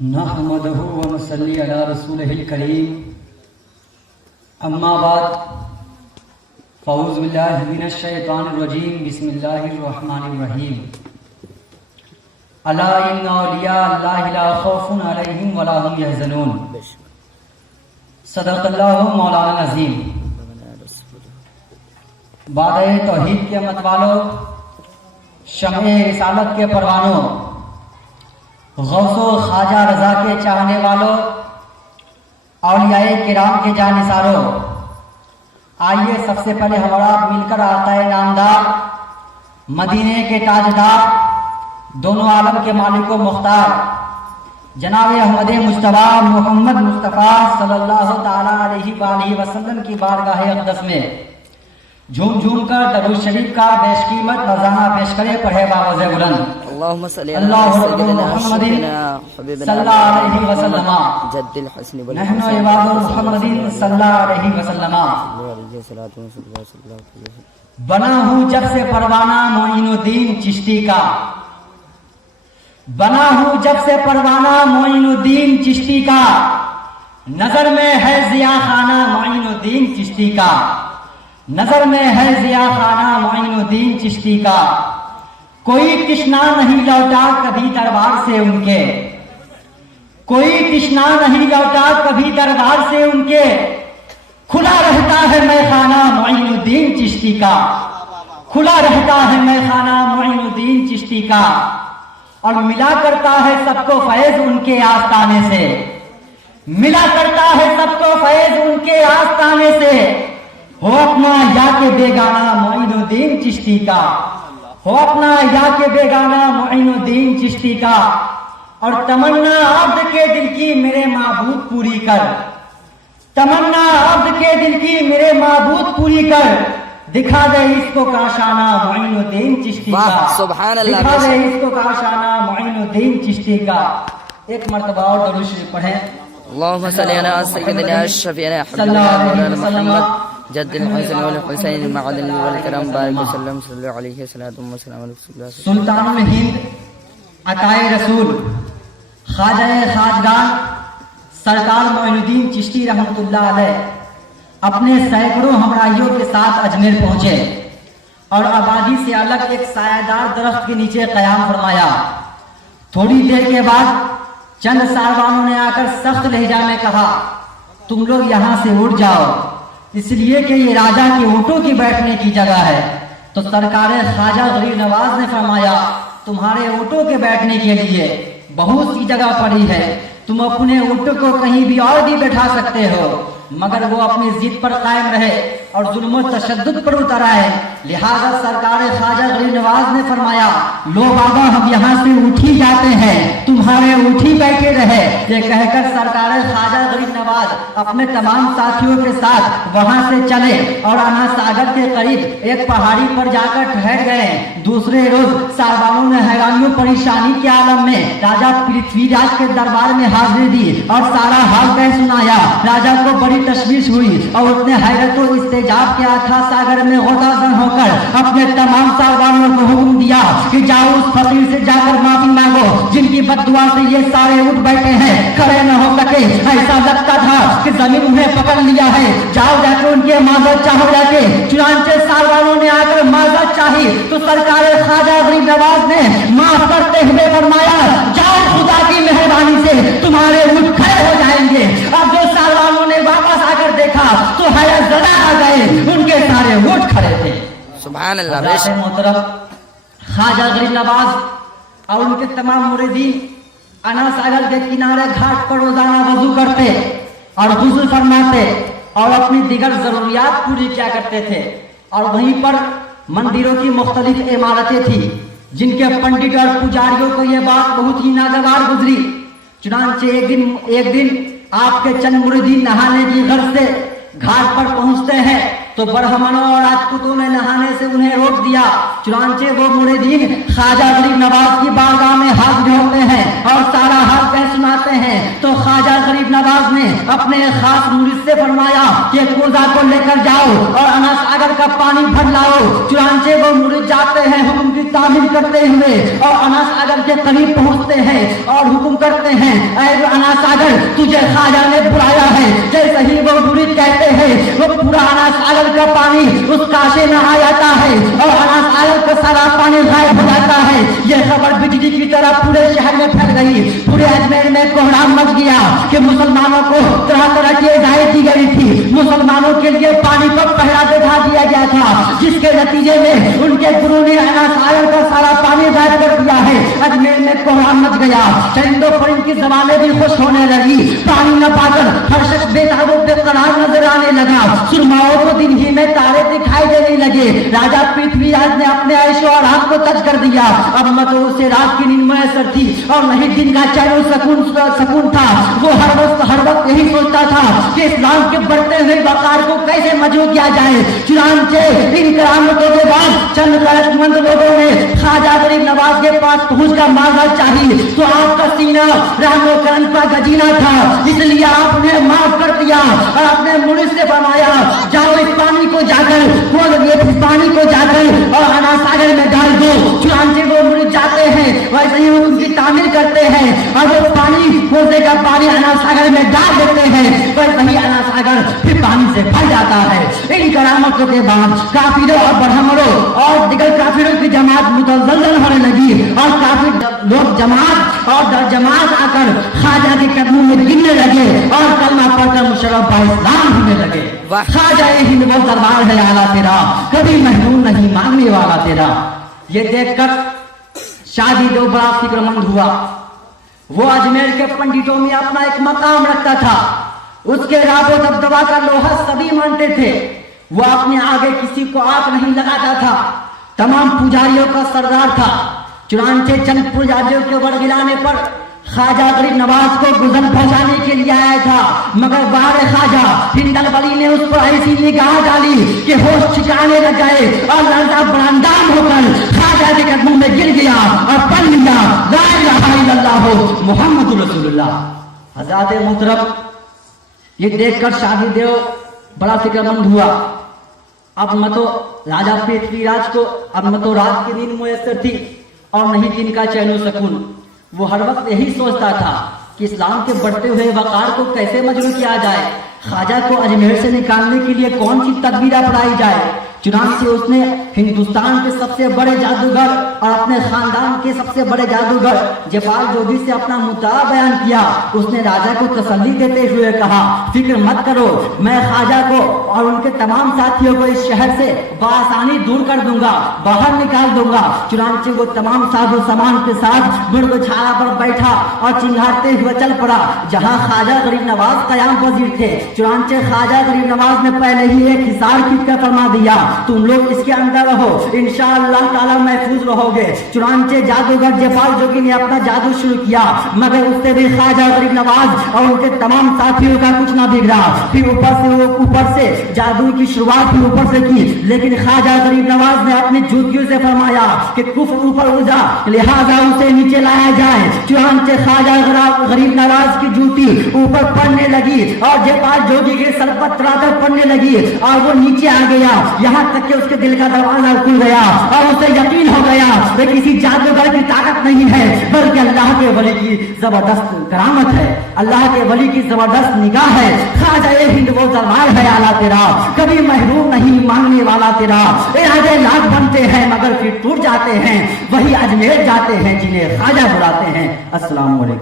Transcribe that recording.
نحمده ونصلي على رسوله الكريم اما بعد فاعوذ بالله من الشیطان الرجیم بسم اللہ الرحمن الرحیم الا ان اولیاء اللہ لا خوف علیہم ولا هم يحزنون صدق اللہ مولانا العظیم۔ بادۂ توحید کے مت والو، شمع رسالت کے پروانوں، غوث و خواجہ رضا کے چاہنے والوں، اولیاء کرام کے جانثاروں، آئیے سب سے پہلے ہمارا مل کر آقا نامدار، مدینے کے تاجدار، دونوں عالم کے مالک و مختار جناب احمد مجتبیٰ محمد مصطفیٰ صلی اللہ تعالی علیہ وآلہ وسلم کی بارگاہ اقدس میں جھوم جھوم کر درود شریف کا بیش قیمت نذرانہ پیش کرے، پڑھے باوز بلند اللہم صلی اللہ محمد صلی اللہ علیہ وسلم جد الحسن نحن عباد محمد صلی اللہ علیہ وسلم۔ بنا ہوں جب سے پروانہ معین الدین چشتی کا، بنا ہوں جب سے پروانہ معین الدین چشتی کا، نظر میں ہے ضیاء خانہ معین الدین چشتی کا، نظر میں ہے ضیاء خانہ معین الدین چشتی کا، کوئی تشنا نہیں لوٹا کبھی دربار سے ان کے، کوئی تشنا نہیں لوٹا کبھی دربار سے ان کے، کھلا رہتا ہے میخانہ معین الدین چشتی کا، کھلا رہتا ہے میخانہ معین الدین چشتی کا، اور ملا کرتا ہے سب کو فیض ان کے آستانے سے، ملا کرتا ہے سب کو فیض ان کے آستانے سے، ہو اپنا یا کہ بیگانہ معین الدین چشتی کا، ہو اپنا یا کہ بیگانہ معین الدین چشتی کا، اور تمنا عبد کے دل کی میرے معبود پوری کر، تمنا عبد کے دل کی میرے معبود پوری کر، دکھا دے اس کو کاشانہ معین الدین چشتی کا، سبحان اللہ، دکھا دے اس کو کاشانہ معین الدین چشتی کا۔ ایک مرتبہ اور درود شریف پڑھیں۔ اللهم صل على سيدنا الشفيع حبيبنا محمد جد الحسن والحسين معدن والكرم بارك وسلم صلى الله عليه وسلم۔ سلطان الہند عطائے رسول خواجہ خواجگان سرکار معین الدین چشتی رحمۃ اللہ علیہ اپنے سینکڑوں ہمراہیوں کے ساتھ اجمیر پہنچے اور آبادی سے الگ ایک سایہ دار درخت کے نیچے قیام فرمایا۔ تھوڑی دیر کے بعد چند ساربانوں نے آ کر سخت لہجہ میں کہا، تم لوگ یہاں سے اٹھ جاؤ، اس لیے کہ یہ راجا کے اونٹوں کی بیٹھنے کی جگہ ہے۔ تو سرکار خواجہ غریب نواز نے فرمایا، تمہارے اونٹوں کے بیٹھنے کے لیے بہت سی جگہ پڑی ہے، تم اپنے اونٹوں کو کہیں بھی اور بھی بیٹھا سکتے ہو، مگر وہ اپنی ضد پر قائم رہے اور ظلم و تشدد پر اتر آئے۔ لہذا سرکار خواجہ غریب نواز نے فرمایا، لو بابا ہم یہاں سے اٹھی جاتے ہیں، تمہارے اٹھی بیٹھے رہے۔ یہ کہہ کر سرکار خواجہ غریب نواز اپنے تمام ساتھیوں کے ساتھ وہاں سے چلے اور انا ساگر کے قریب ایک پہاڑی پر جا کر ٹھہر گئے۔ دوسرے روز ساربانوں نے حیرانی و پریشانی کے عالم میں راجا پرتھوی راج کے دربار میں حاضری دی اور سارا حال کہہ سنایا۔ راجا کو بڑی تشویش ہوئی اور اس نے حیرت و استعجاب کے آتھا ساگر میں غوطہ زن ہو کر اپنے تمام ساربانوں کو حکم دیا کہ جاؤ اس فقیر سے جا کر معافی مانگو جن کی بد دعا سے یہ سارے اٹھ بیٹھے ہیں، کھڑے نہ ہو سکے، ایسا لگتا تھا کہ زمین انہیں پکڑ لیا ہے، جاؤ جا کے ان کے معذرت چاہو جا کے۔ چنانچہ ساربانوں نے آ کر معذرت چاہی تو سرکار خواجہ غریب نواز نے معاف کرتے ہوئے فرمایا، جاؤ خدا کی مہربانی سے تمہارے اٹھ کھڑے ہو جائیں گے۔ اب جو ساربانوں نے واپس آ کر دیکھا تو حیرت زدہ آ گئے، ان کے سارے اٹھ کھڑے تھے۔ سبحان اللہ۔ حضرات محترم، خواجہ غریب نواز اور ان کے تمام مریدین انا ساگر کے کنارے گھاٹ پر روزانہ وضو کرتے اور غسل فرماتے اور اپنی دیگر ضروریات پوری کیا کرتے تھے، اور وہیں پر مندروں کی مختلف عمارتیں تھیں جن کے پنڈت اور پجاریوں کو یہ بات بہت ہی ناگوار گزری۔ چنانچہ ایک دن آپ کے چند مریدین نہانے کی غرض سے گھاٹ پر پہنچتے ہیں تو तो ब्राह्मणों और राजपूतों ने नहाने से उन्हें रोक दिया। चुनांचे वो मुरीदीन ख्वाजा गरीब नवाज की बारगाह में हाथ जोड़ते हैं और सारा हाल कह सुनाते हैं। तो ख्वाजा गरीब नवाज ने अपने खास मुरीद से फरमाया कि कोजा को लेकर जाओ और अना सागर का पानी भर लाओ। चुनांचे वो मुरीद जाते हैं हुक्म की तामील करते हुए और अना सागर के करीब पहुंचते हैं और हुक्म करते हैं, ऐ अना सागर तुझे ख्वाजा ने बुलाया है। जैसे ही वो मुरीद कहते हैं वो पूरा अना सागर का पानी उस काशे में आ जाता है और अना सागर का सारा पानी गायब हो जाता है। ये खबर बिजली की तरह पूरे शहर में फैल गई। पूरे अजमेर में कोहराम मच गया कि मुसलमानों को तरह तरह की हिदायत दी गई थी। मुसलमानों के लिए पानी का पहरा दिखा दिया गया था, जिसके नतीजे में उनके गुरु ने अना सागर का सारा पानी गायब कर दिया है। अजमेर में कोहराम मच गया। चंदो परिंद की जबानें भी खुश होने लगी। पानी न पाकर हर शख्स बेताबों बेकरार नजर आने लगा। सुरमाओं को दिन ही में तारे दिखाई देने लगे। राजा पृथ्वीराज ने अपने ऐशो और आंख को तज कर दिया। अब मत उसे रात की नींद मुयस्सर थी और नहीं दिन का चैन सुकून था। वो हर वक्त यही सोचता था कि इस्लाम के बढ़ते हुए वकार को कैसे मजबूत किया जाए। चुनांचे इन करामतों के बाद चंद गैरतमंद लोगों ने ख्वाजा गरीब नवाज के पास पहुंचकर मांगा चाहिए तो आपका सीना रहमो करम का गजीना था, इसलिए आपने माफ कर दिया और अपने मुरीद से फरमाया जाओ इस पानी को जाकर खोल दिए, इस पानी को जाकर और अना सागर में डाल दो। चुनांचे वो मुरीद जाते हैं, वैसे ही उनकी तामीर करते हैं और वो पानी खोलने का पानी अना सागर में डाल देते हैं। वैसे ही अना सागर फिर पानी से भर जाता है। इन करामतों के बाद काफिरों और ब्राह्मणों और दिगर काफिरों की जमात मुतज़ल्ज़ल होने लगी और काफिर लोग जमात और दर जमात आकर ख्वाजा के कदमों में गिरने लगे और कलमा पढ़कर मुशर्रफ इस्लाम होने लगे। ख्वाजा हिंद वो दरबार है आला तेरा, कभी महमूद नहीं मांगने वाला तेरा। ये देखकर शादी दो बड़ा फिक्रमंद हुआ। वो अजमेर के पंडितों में अपना एक मकाम रखता था। उसके राबो दबदबा का लोहा सभी मानते थे। वो अपने आगे किसी को आंख नहीं लगाता था। तमाम पुजारियों का सरदार था। चुनांचे चंद पुजारियों के बरगिलाने पर ख्वाजा गरीब नवाज को गुजर पहुंचाने के लिए आया था, मगर बाहर ख्वाजा हिंदल वली ने उस पर ऐसी निगाह डाली कि होश ठिकाने लग गए और लड़का बरांदाम होकर ख्वाजा के कदमों में गिर गया और पढ़ लिया ला इलाहा इल्लल्लाह मुहम्मदुर रसूलुल्लाह। हज़रत मोहतरम ये देखकर शादी देव बड़ा फिक्रमंद हुआ। अब न तो राजा पृथ्वीराज को अब न तो रात की नींद मुयस्सर थी और नहीं दिन का चैन सुकून। वो हर वक्त यही सोचता था कि इस्लाम के बढ़ते हुए वकार को कैसे मजबूत किया जाए, ख्वाजा को अजमेर से निकालने के लिए कौन सी तदबीर अपनाई जाए। चुनांचे उसने हिंदुस्तान के सबसे बड़े जादूगर और अपने खानदान के सबसे बड़े जादूगर जयपाल जोगी से अपना मुद्दा बयान किया। उसने राजा को तसल्ली देते हुए कहा, फिक्र मत करो, मैं ख्वाजा को और उनके तमाम साथियों को इस शहर से बआसानी दूर कर दूंगा, बाहर निकाल दूंगा। चुनांचे वो तमाम साजो सामान के साथ मुर्ग छाया पर बैठा और चिंगारते हुए चल पड़ा जहाँ ख्वाजा गरीब नवाज कयाम पजीर थे। चुनांचे ख्वाजा गरीब नवाज ने पहले ही एक हिसार खींच कर फरमा दिया, तुम लोग इसके अंदर रहो, इंशाअल्लाह ताला महफूज रहोगे। चुनांचे जादूगर जयपाल जोगी ने अपना जादू शुरू किया, मगर उससे भी ख्वाजा गरीब नवाज और उनके तमाम साथियों का कुछ ना बिगड़ा। फिर ऊपर से जादू की शुरुआत भी ऊपर से की, लेकिन ख्वाजा गरीब नवाज ने अपनी जूतियों से फरमाया कि कुफ्र ऊपर उठा, लिहाजा उसे नीचे लाया जाए। चुनांचे ख्वाजा गरीब नवाज की जूती ऊपर पड़ने लगी और जयपाल जोगी के सर पर तरातर पड़ने लगी और वो नीचे आ गया। यहाँ तक कि उसके दिल का दरवाजा खुल गया और उसे यकीन हो गया कि किसी जादूगर की ताकत नहीं है, बल्कि अल्लाह के वली की जबरदस्त करामत है, अल्लाह के वली की जबरदस्त निगाह है। ख्वाजा हिंद वो दरबार है आला तेरा, कभी महरूम नहीं मांगने वाला तेरा। इरादे लाख बनते हैं मगर फिर टूट जाते हैं, वही अजमेर जाते हैं जिन्हें ख्वाजा बुलाते हैं। अस्सलाम वालेकुम।